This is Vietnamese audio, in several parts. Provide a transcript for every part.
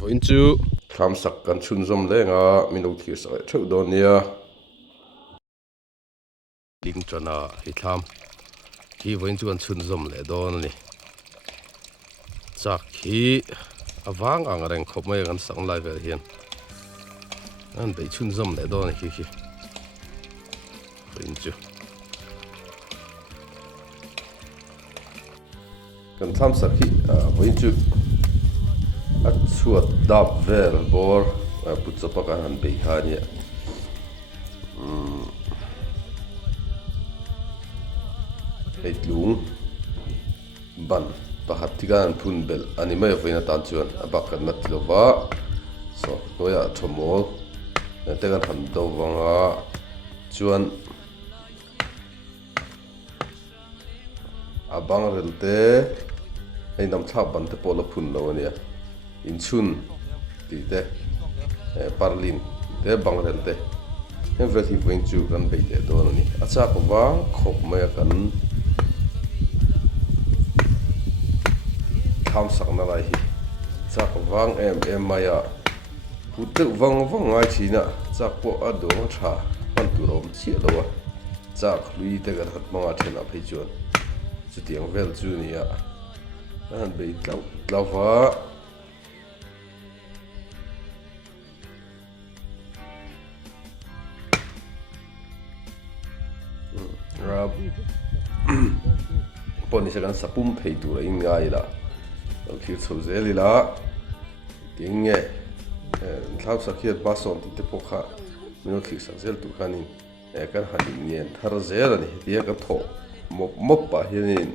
Voin chu Thlamsak kan chun zom lenga mino thir sa theu don nia ling chana hi thlam hi voin chu kan chun zom le don ni chak hi awang ang reng khop mai kan sang lai vel hian an bei chun zom le don hi voin chu kan Thlamsak hi voin chu a chuat dap vel bor putchapa kan han bei ha nia hei tlung ban pahat tigan phun bel ani mai voina tan chuan abakan na tilova so toya thomol te kan han do wanga chuan abang relte hei nam thap ban te pola phun lo ania inchun ti te parlin te bang relte em vel hi voin chu kan bei te don ani acha ko wang khop mai kan Thlamsak na lai hi chak wang em maya putte wang ngai china chak po adong tha pan turom chi lowa chak lui te kan hat manga thena phei chuan chu tiang vel chu nia an bei tlawa rab poni se kan sapum phei tu in ngai la khi chho zeli la tinge Thlamsak hian bason ti te pokha mino khi sak zel tu khanin kan hanin nien thar zel ani tia ka tho mop pa hianin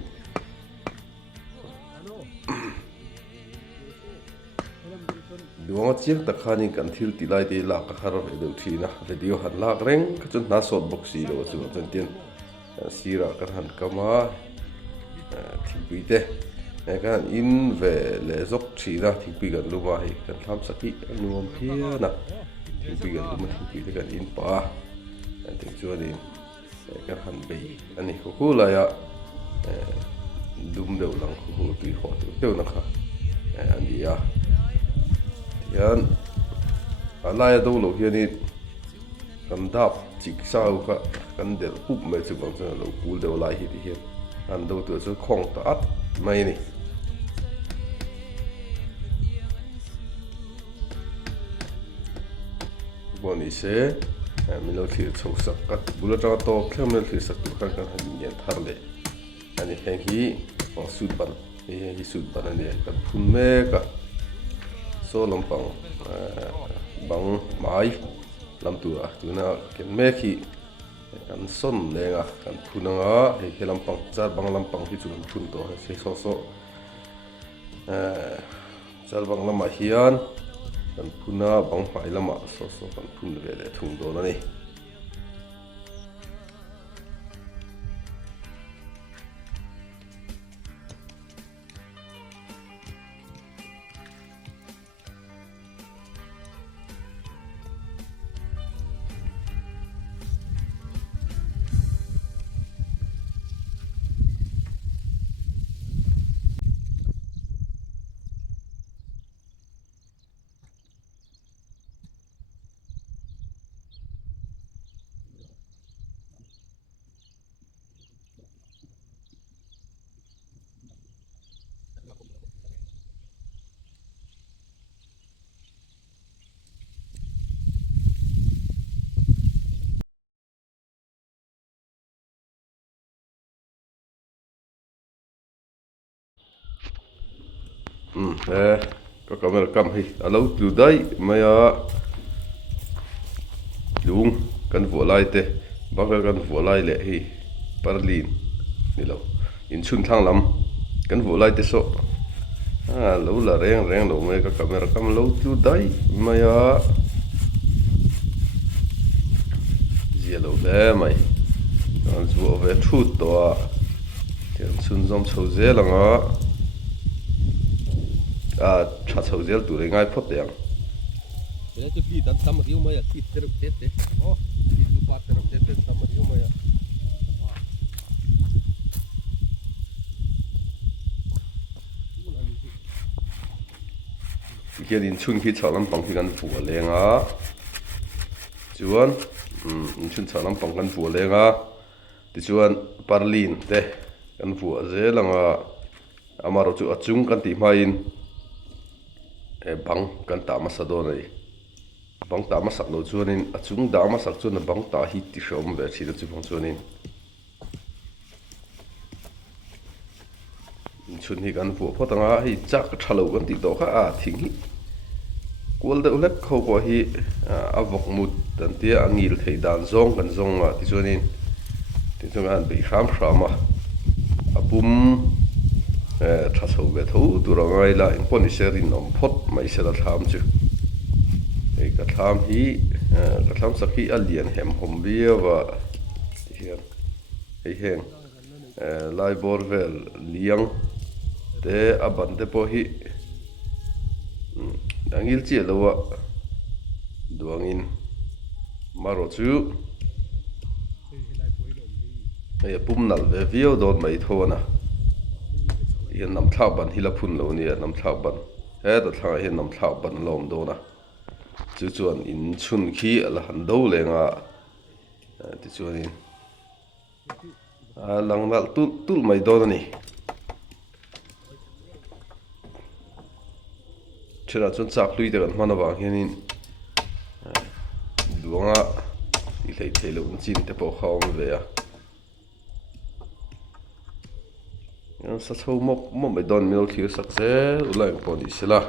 duang chiang ta khanin kan thil ti lai te la ka khar ve do thina video han lak reng ka chun na sot box si lo chu tan tin sira kan han kama thingpui te kan in ve le zok thina thingpui kan luma hi kan Thlamsak hi nuam phia na thingpui kan luma thingpui te kan in pa ting chuan in kan han bei ani khu la ya dum deuh lang khu tui ho teu na kha ani ya yan alaya do lo hian ni kan dap chik sau ka kan del pup mai chu bang cha lo kul deuh lai hi ti hian an do tu chu khong ta at mai ni boni se milo thir chho sak ka bula ta to khamel thir sak tu kan han yen thar le ani heng hi sut ban hi sut ban ani kan phun me ka so lampang bang mai lam tu a tuna ken me khi kan son lenga kan phunanga he lampang char bang lampang hi chu phun to se so char bang lama hian kan phuna bang mai lama so kan phun ve le thung do na ni có camera cam hi alo tlu dai maya lung kan vo lai te banga kan vo lai le hi parlin ni lo in chun thang lam kan vo lai te so lo la reng lo mai ka camera cam lo tlu dai maya zia lo le mai kan zo ve thu to tian chun zom chho zelanga cha chho zel tu le ngai phot yang thế chứ khi tận tâm riu mày thịt cái tết đấy, thịt lu bát cái tết tâm riu mày hian in chun khi chho lampang hi kan pu lenga chuan in chun chho lampang kan pu lenga ti chuan parlin te kan pu zelanga amaro chu achung kan ti hmain bang kan ta ma sa do nei bang ta ma sak lo chuanin achung da ma sak chuan bang ta hi ti hrom ve thina chu bang chuanin chun hi kan pu photanga hi chak thalo kan ti do kha a thing hi kual de ulep kho ko hi avok mut tan tia angil thei dan zong kan zong ma ti chuanin ti chung an be kham khrama apum tha so ve tho turangai la in poni serin om phot mai sela tham chu ei ka tham hi ka tham sakhi alian hem hom biawa hian hei heng lai borvel liang te aban te po hi angil chi lowa duangin maro chu ei pum nal ve vio don mai thona hian nam thla ban hi la phun lo ni nam thla ban he da thla hian nam thla ban lom do na chu chuan in chun khi ala han do lenga ti chuan in lang dal tul mai do ni chira chun chak lui te kan hmana wang hianin duanga i hlei thei lo chin te po khawm ve a sa chho mo mai don mil thir sak se ulai po di sela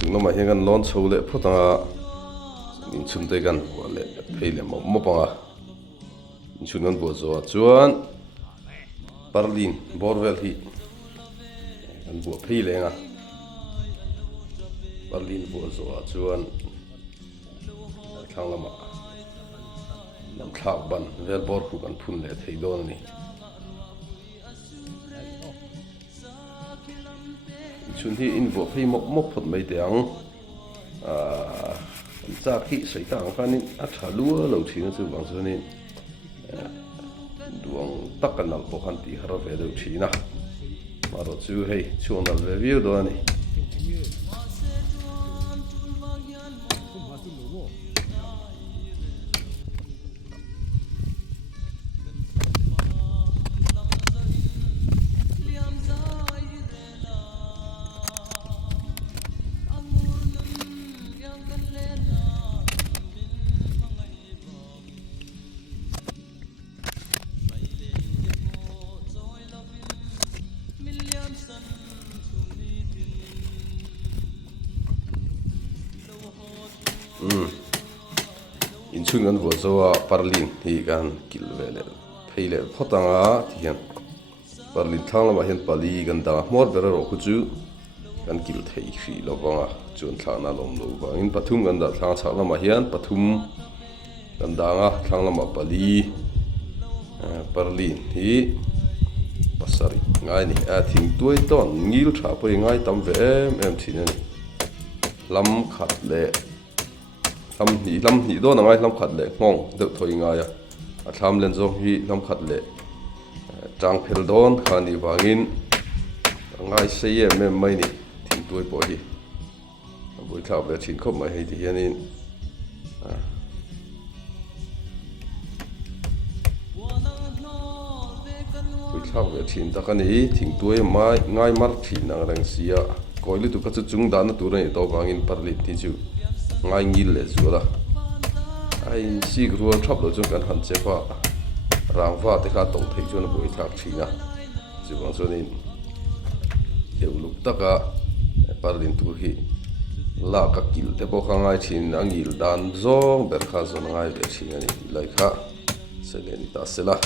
chúng nó mà hiện gần lon sâu lệ phốt à mình chun tay gần của lệ phải lệ một bằng à mình chun gần bùa rồi chuan Berlin Borvel hi gần bùa phải lệ à Berlin bùa rồi chuan thang lama làm thạo ban vel bor khu gần phun lệ thấy đó này chun hi in vo phei mok phot mai teang cha khi sei tang khanin a thalu lo thina chu bang chuanin duang takan nal po khan ti hara ve do thina maro chu hei chuang dal ve view do ani in chung an vo zo Berlin hi kan kil vele pheile photanga thian Berlin thang ma hian pali kan da mor ber ro khu chu kan kil thei hri lowanga chun thana lom lo ba in pathum kan da thang chak lama hian pathum kan da nga thang lama pali Berlin hi pasari ngai ni a thing tuai ton ngil tha poi ngai tam ve em thina ni lam khat le lam hi do na ngai lam khat le ngong de thoi ngai a tham len zo hi lam khat le chang phel don khani wangin ngai sei em mai ni thing tuai po hi boi thau ve thin khop mai hi ti hianin boi thau ve thin ta kan hi thing tuai mai ngai mar thin nang rang sia koili tu ka chu chung dan tu rai to wangin Berlin ti chu ngai ngil le zula ai si gru thap lo chung kan han che pa rangwa te kha tong thei chu na boi thak thina chu bang so nin eu luk taka Berlin tu hi la ka kil te bo khangai thin angil dan zong ber kha zo ngai be thin ani lai kha selen ta sela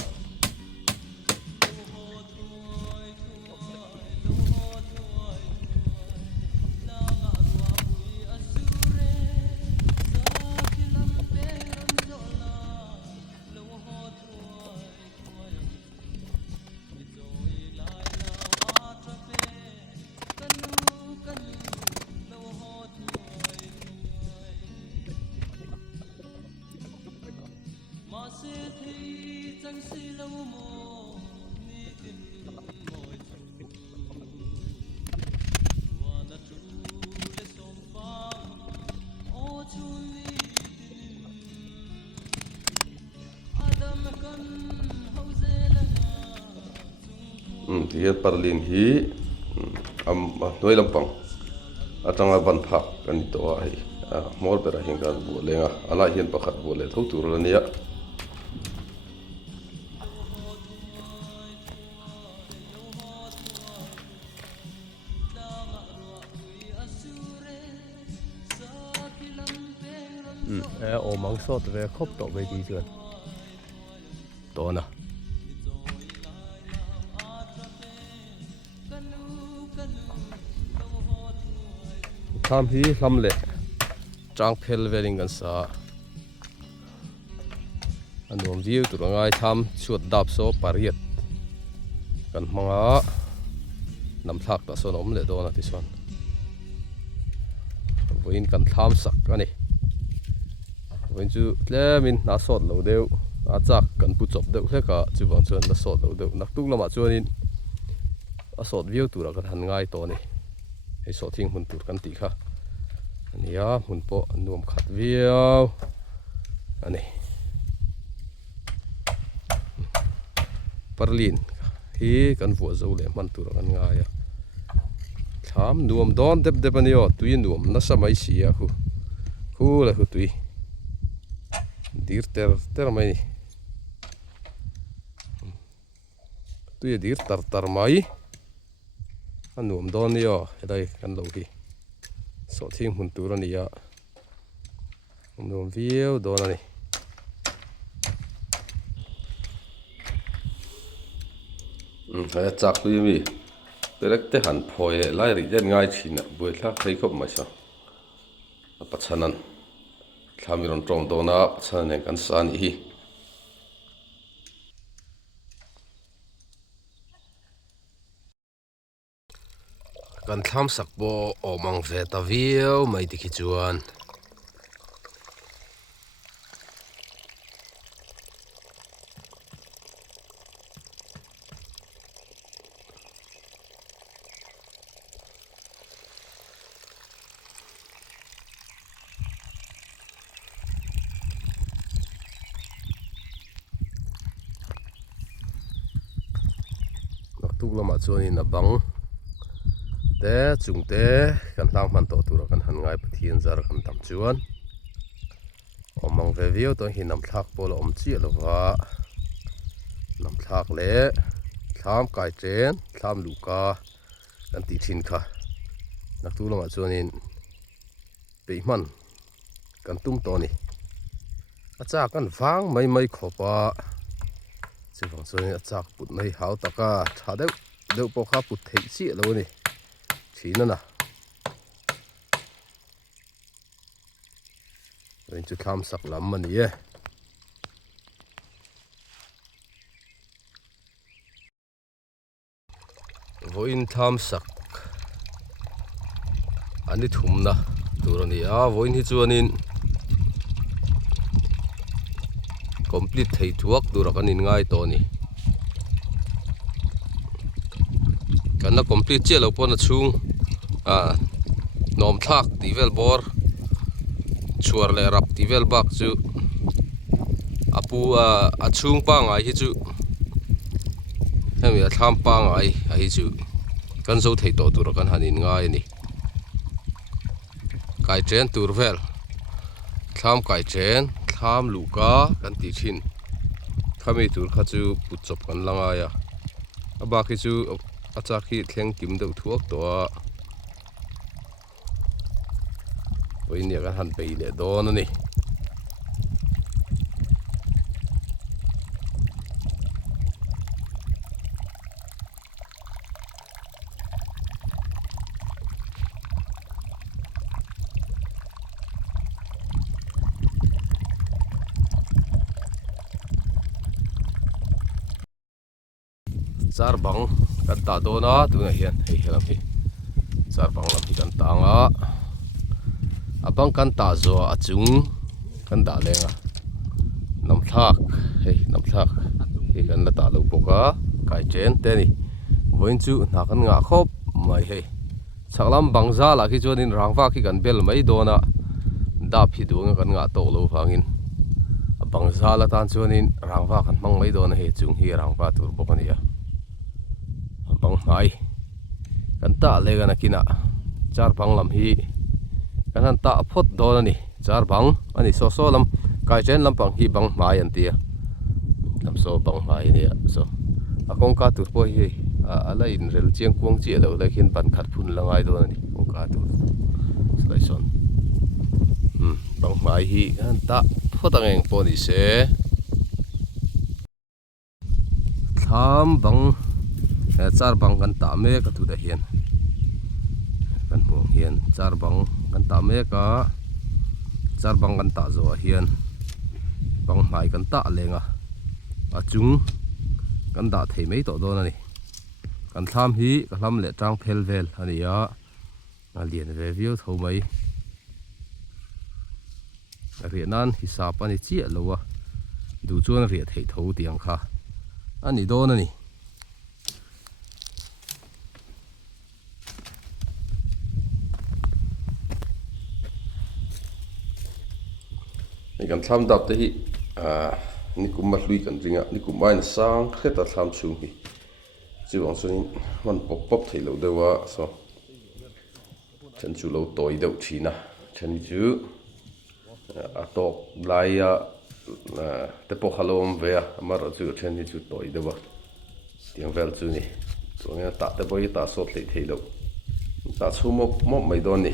thì hiện parlin hi noi lampang atanga ban phak kan to ai mor bera hin kan bu lenga ala hian pakhat bu le tho tur ania ô mong sót về khóc tổ về gì chưa tổ nào tham hi tham lệ trang phèl về đìnhกันsa anh nuông view tụi ngay tham chuột đạp số pariatกันmanga nằm thạc ta son om lệ đó là tí son vớiกันThlamsak cái này với chú lẽ mình đã sọt lâu đều đã chắc cần bút chụp đều hết cả chú vàng chân đã sọt lâu đều nãy tung làm cho nên đã sọt view tụi nó cần ngay to này hay sọt thiên hun tụi cần tì khá anh ya hun po nuông khát view anh này parlin hi cần vua dâu lệ man tụi nó cần ngay à Thlam nuông đón đẹp đẹp anh yo tụi nuông nó sao mấy xí à khu là khu tụi dir ter mai tu dir tar mai anuam don yo dai kan lo hi so thing hun tur ani ya nuam view don ani ha chak tu mi direct te han phoi lai ri jen ngai china bui thla thei khop mai sa pachanan Thamiron trong đó na chân này kan san hi kan Thlamsak bo omang ve ta viau mai ti chuan tuk lama chuan in a bang te chung te kan tlang man to tur kan han ngai pathian zar kan tam chuan omang ve viau to hi nam thlak pol om chi lova nam thlak le thlam kai chen thlam luka kan ti thin kha nak tu lama chuan in peihman kan tum to ni acha kan wang mai khopa chứ không rồi chắc bút này háo ta cả thà đâu bao khá bút thấy gì đâu nè chỉ nó nè mình chú Thlamsak lắm mà nè với Thlamsak anh đi thùng nè tụi nè với thì chuan in complete thei thuak dura kan in ngai to ni kan na complete che lo pon chung nom thak ti vel bor chuar le rap ti vel bak chu apu a chung pa ngai hi chu hemi a thlam pa ngai a hi chu kan zo thei to dura kan han in ngai ni kai chen tur vel thlam kai chen thlam luka kan ti thin khami tur kha chu put chop kan langa ya aba khi chu acha khi thleng kim deuh thuak to a oi ne kan han pei le don ani char bang kan ta do na tu na hian hei helam hi char bang lam hi kan ta nga abang kan ta zo a chung kan da lenga nam thak hei Thlamsak hi kan la ta lo boka kai chen te ni voin chu na kan nga khop mai hei chaklam bangza la khi chuanin rangwa khi kan bel mai dona da phi duanga kan nga to lo phangin bangza la tan chuanin rangwa kan mang mai dona hei chung hi rangwa tur bok ania bang mai kan ta le gan akina char bang lam hi kan han ta phot dona ni char bang ani so so lam kai chen lam pang hi bang mai an tia lam so bang mai ni so akong ka tur po hi ala in rel chiang kuang chi lo la khin ban khat phun langai dona ni kong ka tur sai son bang mai hi kan ta phot ang po ni se Thlam bang char bang kan ta me ka tu da hian kan mo hian char bang kan ta me ka char bang kan ta zo hian bang mai kan ta lenga a chung kan da thei mai to don ani kan thlam hi ka hlam le tang phel vel ania a lian ve view tho mai ri nan hisap ani chi lowa du chuan ri thei tho tiang kha ani don ani kan thlam dap te hi ni kum ma hlui kan ringa ni kum ai na sang kheta thlam chung hi chiwang chuan man pop pop thei lo dewa so chen chu lo toi deuh thina chen chu a tok lai a te po khalom ve a mar chu chen hi chu toi dewa tiang vel chu ni chuan ta te boi ta so thei lo ta chu mo mai don ni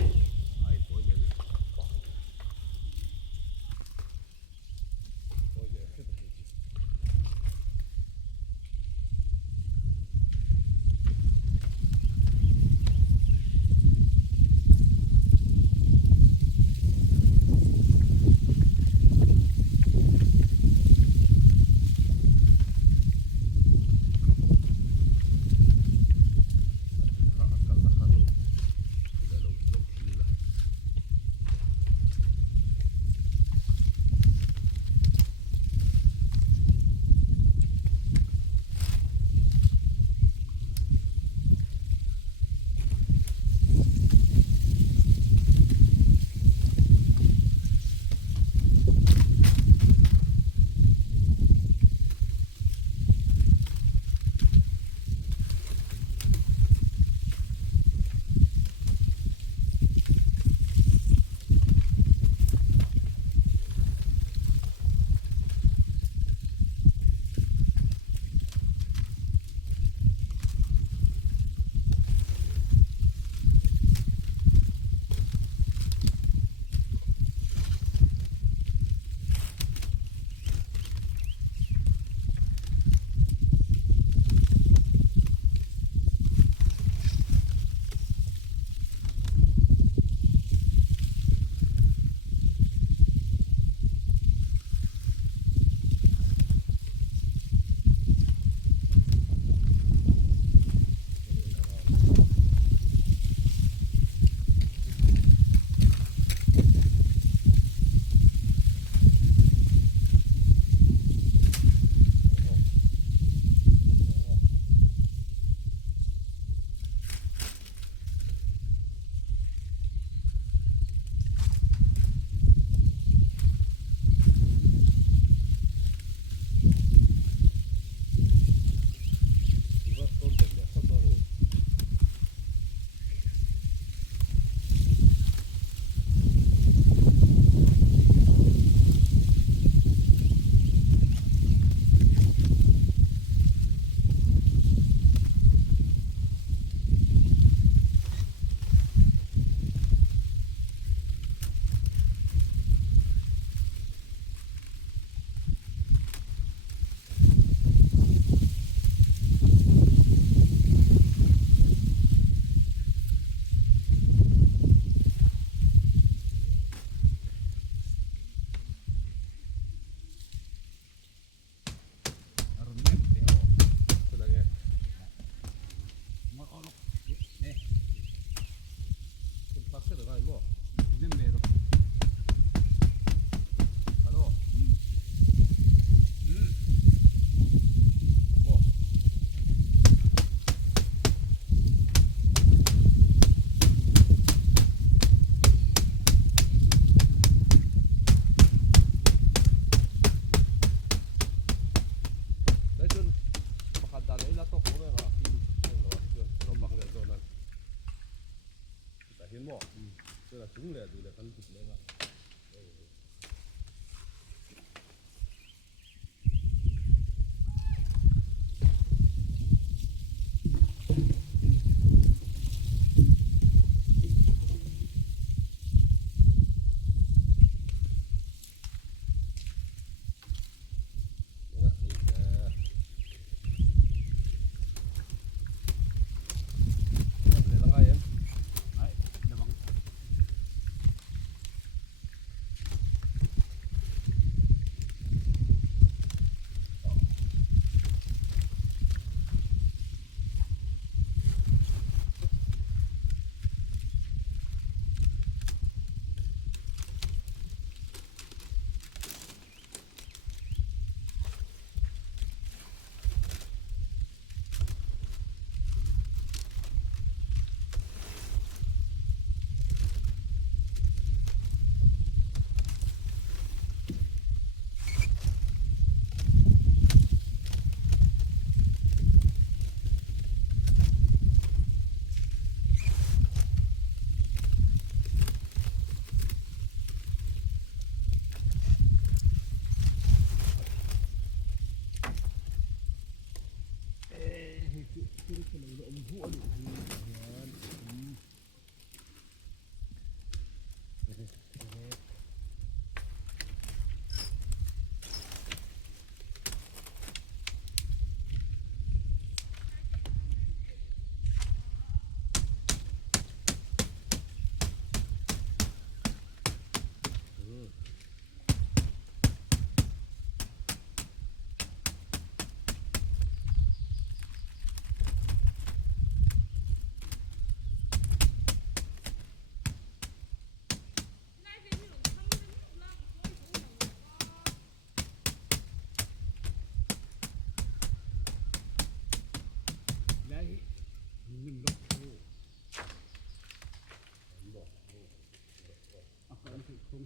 anh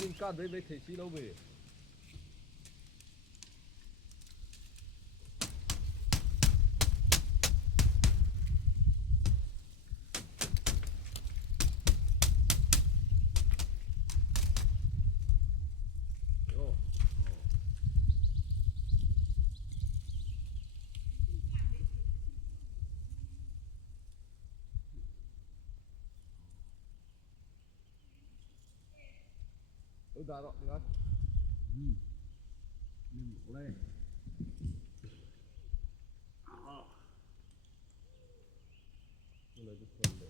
nhìn cát đấy thấy xí đâu về udah rồi dengan mulai mulai dikonde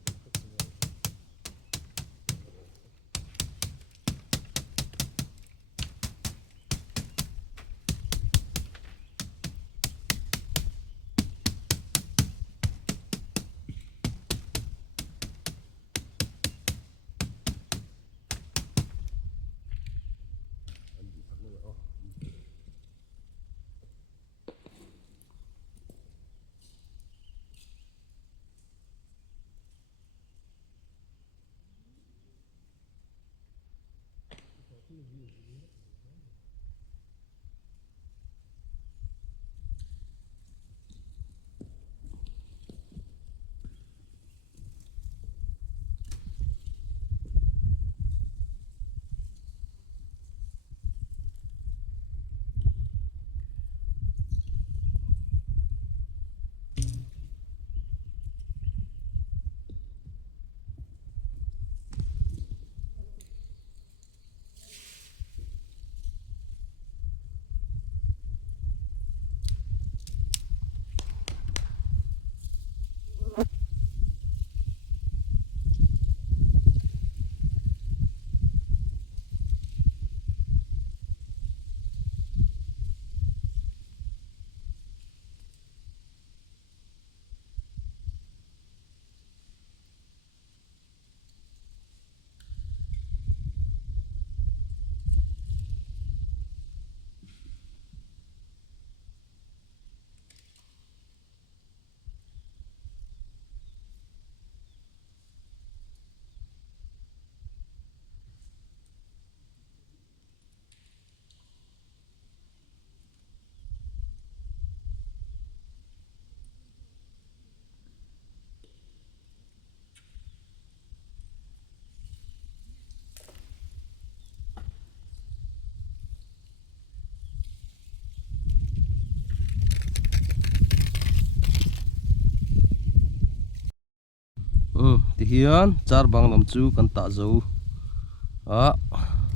thì hiền char bang lam chu kan ta zo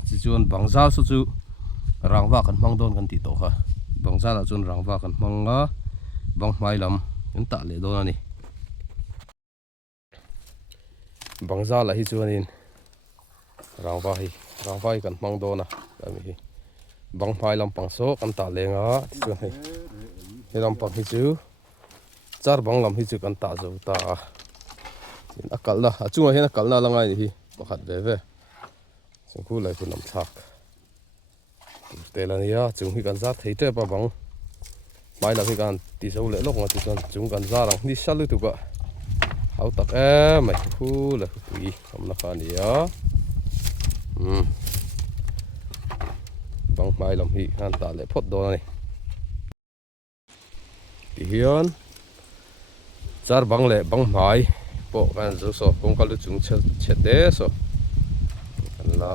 chỉ chuan bang zal so chu rangwa kan mang don kan ti to kha bang zal chuan rangwa kan mang a bang mai lam kan ta le don ani bang zal hi chuan in rangwa hi kan mang don a ami hi bang mai lam pang so kan ta le nga chuan hi lam pang hi chu char bang lam hi chu kan ta zo ta akal na achunga hian akal na langai ni hi pakhat ve ve sangku lai ku nam thak telania chung hi kan za thei te pa bang mai la hi kan ti zo le lok nga ti chuan chung kan za rang ni salu tu ka hau tak mai hu la ui am na kha ni ya bang mai lam hi han ta le phot do ni ti hian char bang le bang mai po kan zo so kong kalu chung chet de so kan la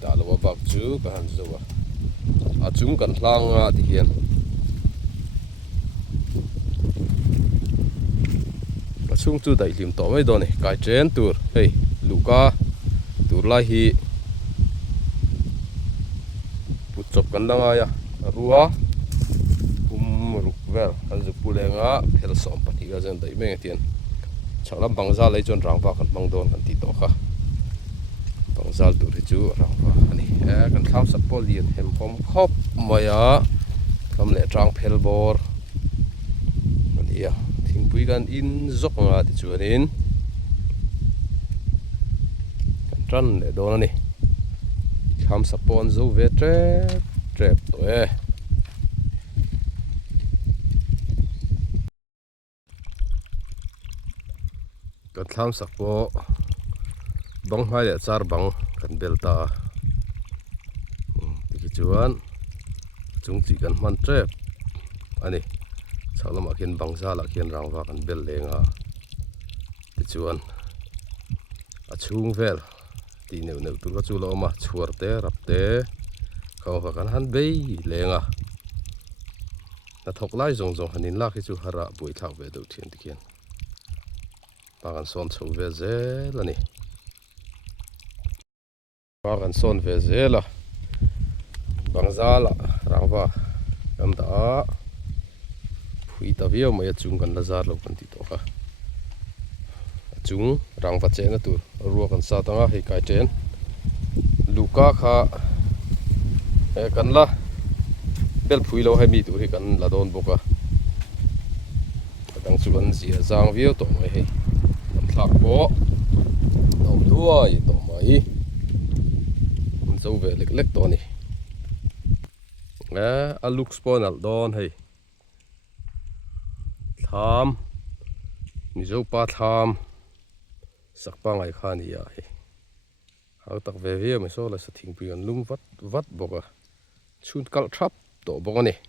ta lo bak chu kan zo a chung kan hlang a ti hian a chung chu dai lim to mai do ni kai chen tur hei luka tur lai hi put chop kan danga ya ruwa ruk vel kan zu pulenga phel som pati ga zen dai me tian changlam bangza lai chon rangwa kan mang don kan ti to kha bangzal tu ri chu rangwa ani kan thlam sak pol lian hem pom khop maya kam le trang phel bor ani ya thingpui kan in zok nga ti chuanin trăn để đồ nó nè khám sập pon dấu về trép trép tuổi cần tham sắc po băng hai để char băng cần bel ta thì chuan chúng chỉ cần man trép anh này sau đó mà khiên băng ra là khiên răng và cần bel lên à thì chuan chung vel thì nếu tụi có chú lo mà chuột té rập té không phải cần hắn bay lên à là thọc lại rong rong hắn in la cái chú hara bụi thảo về đầu tiên thì kiên bà cần son sâu về dễ là nè bà cần son về dễ là bằng da là răng va cầm đã phui ta viêu mà chung cần là da lâu cần thì to ha chúng răng vật trên tu ruộng cần sa tanga hay cái trên luka kha cần la bel phui lâu hay mi tu hay cần là đòn boka đang chuan zia giang viêu to mai hay làm thạc bo đầu đuôi to mai dâu về lệch lệch to này aluk spawn al đòn hay tham ni dâu pa tham sắc pa ngày khan thì hao tắc về về mà số là sẽ thình bìan lung vắt vắt bọc à chun cal trap tổ bọc này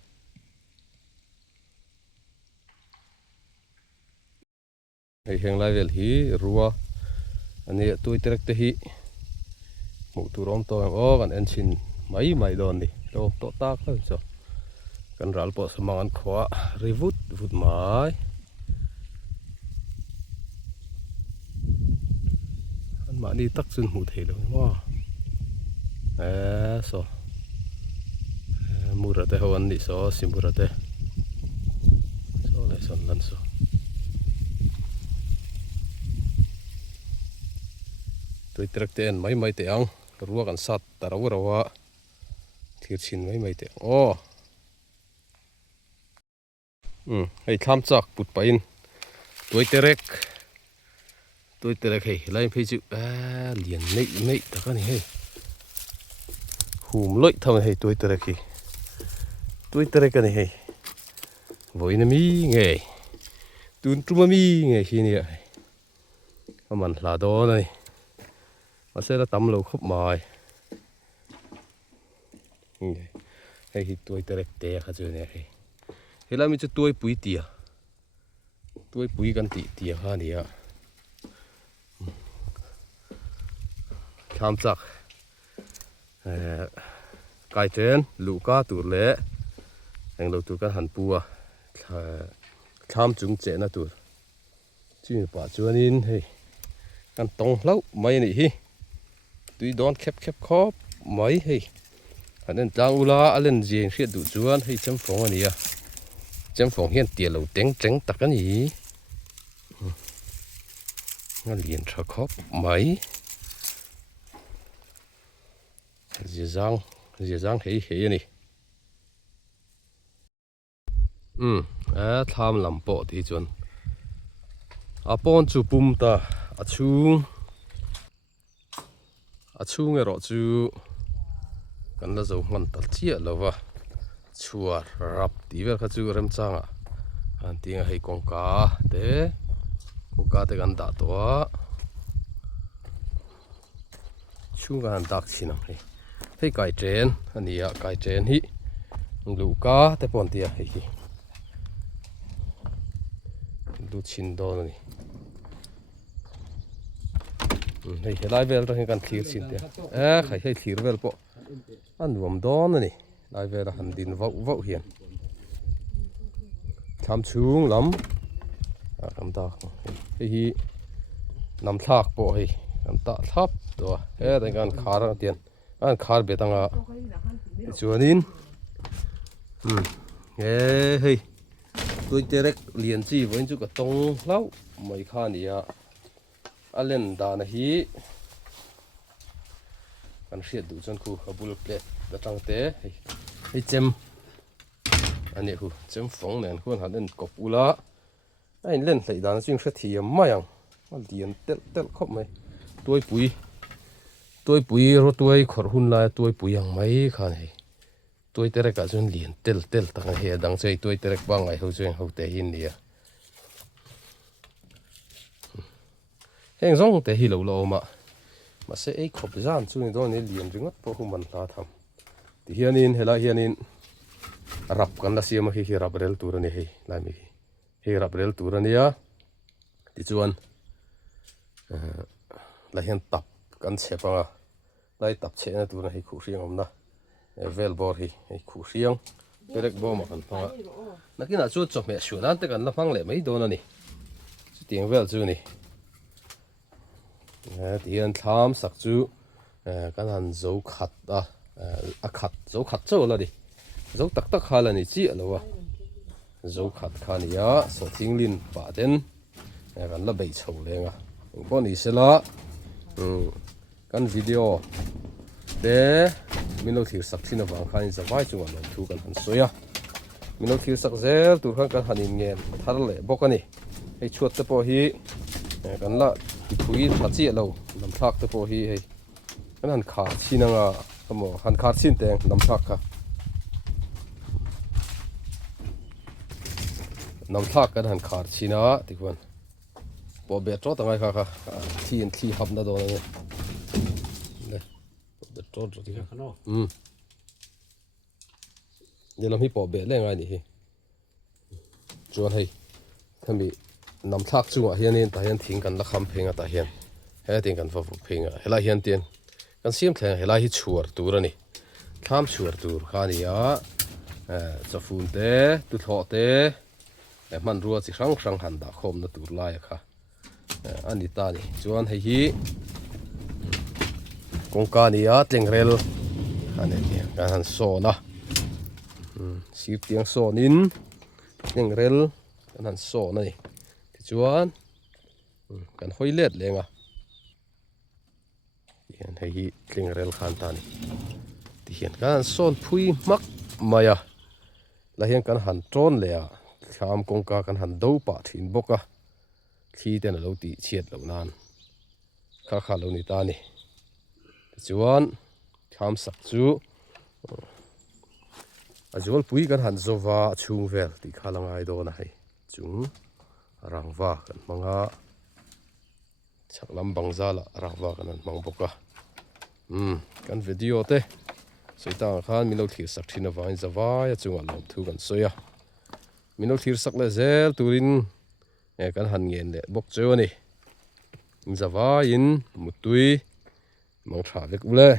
hay hiện lại về hi rùa anh ấy tôi trek te hi một tu rom to oh kan engine mấy đòn đi đâu to ta cái sao kan ral po semangan khwa revut vut mai mà đi tắc xuyên hụt thể được wow so mua ra thế hoa anh đi so sim mua ra thế so lại son lần so tôi trắc tên mấy tiếng rùaกันsátแต่เราthiệt xin mấy tiếng hay tham chắc bút pain Tuaiterek hay lại phải chịu liền nị tất cả này hay hùm lội thằng hay Tuaiterek này hay với nó mi nghề tuôn trung mi nghề khi này mà mình là đó này mà sẽ là tắm lâu khóc mỏi hay Tuaiterek té khá chơi này hay là mình cho tôi bùiกันtỉa ha này à Thlamsak cái trên lũ cá tụt lệ anh lâu tụt cái hàn bùa tham chúng trẻ na tụt chỉ bảo cho nên hey ăn tông lâu mấy này hi tuy đón khép khóp mấy hey anh nên trang ula anh riêng khiết đủ chuan hay chấm phồng anh à chấm phồng hiện tiền lâu trắng tắc cái gì nó liền cho khóp mấy dễ dàng thấy này tham làm bộ thì chuẩn pon chu pum ta chu nghe rõ chu cần là dấu ngăn tắt chia là va chua rap tí về các chu rem chang anh tiếng hay con cá te gan đã to chu gan đặc xin này thấy cái trên anh ấy cái trên hi lũ cá te pon tia hi lũ chín đô này hay lại về rồi cái thiệt chín tia hay thiệt về bộ anh vòng đô này lại về là hành din vậu hiền tham xuống lắm làm ta hi nằm thạc bộ hi làm ta tháp đó đây cái khá ra tiền anh khá bê tăng à chuan in hey Tuaiterek liền chi với chú cái tông lâu mấy khá này à lên đà này hi anh siết đủ chân khu ở bul plate đã trăng té hay chém anh ấy khu chém phồng này khuôn hắn lên cột ula anh lên lại đàn chuyên sẽ thì mai anh liền tel khóc mày tôi bùi Tuaipui ro tuai khor hun la tuaipui ang mai khan hei Tuaiterek ka chun lian tel tang he dang chei Tuaiterek ba ngai ho chueng ho te hin nia heng zong te hi lo lo ma se ei khop zan chu ni don ni lian ringot po hu man ta tham ti hianin hela hianin rap kan la siam hi rap rel tur ani hei lai mi hi rap rel tur ania ti chuan la hian tap kan chepa lai tap che na tur hi khu riang omna vel bor hi khu riang direct bo ma kan pa nakina chu chop me shunan te kan la phang le mai don ani chu tiang vel chu ni tian Thlamsak chu kan han zo khat a khat zo khat cho la di zo tak tak khala ni chi alowa zo khat khania so thinglin pa den kan la bei chho lenga bo ni sela kan video te mino thir sak thina wang khan zawai chu an thu kan han soya mino thir sak zel tur khan kan hanin nge thar le bokani hei chuat te po hi kan la thui thachi lo nam thak te po hi hei kan han kha chinanga kamo han kha chin teng nam thak kha nam thak kan han khar china tikwan po be tro tangai kha kha thi hab na do ne le be tro tro ti ye lam hi po be le ngai ni hi chuan hei thami nam thak chunga hianin ta hian thing kan la kham phenga ta hian he ting kan fa phenga hela hian tian kan siam thleng hela hi chuar tur ani Thlam chuar tur khania chafun te tu thlo te man ruwa chi hrang han da khom na tur lai kha ani ta ni chuan hei hi kongka nia tlengrel ane kan han so na sip tiang so nin tlengrel kan han so na ni chuan kan hoilet lenga hian hei hi tlengrel khan ta ni ti hian kan son phui mak maya la hian kan han tron le a Thlam kongka kan han do pa thin boka thi ten lo ti chiat lo nan kha lo ni ta ni chuan Thlamsak chu azul pui kan han zowa chung vel ti khalangai do na hei chung rangwa kan manga chaklam bangzala rangwa kan an mang boka kan video te soita khan mino thir sak thina wain zawa ya chunga lom thu kan soya mino thir sak le zel turin kan han ngen le bok chewani zawa in mutui mang tha vek ule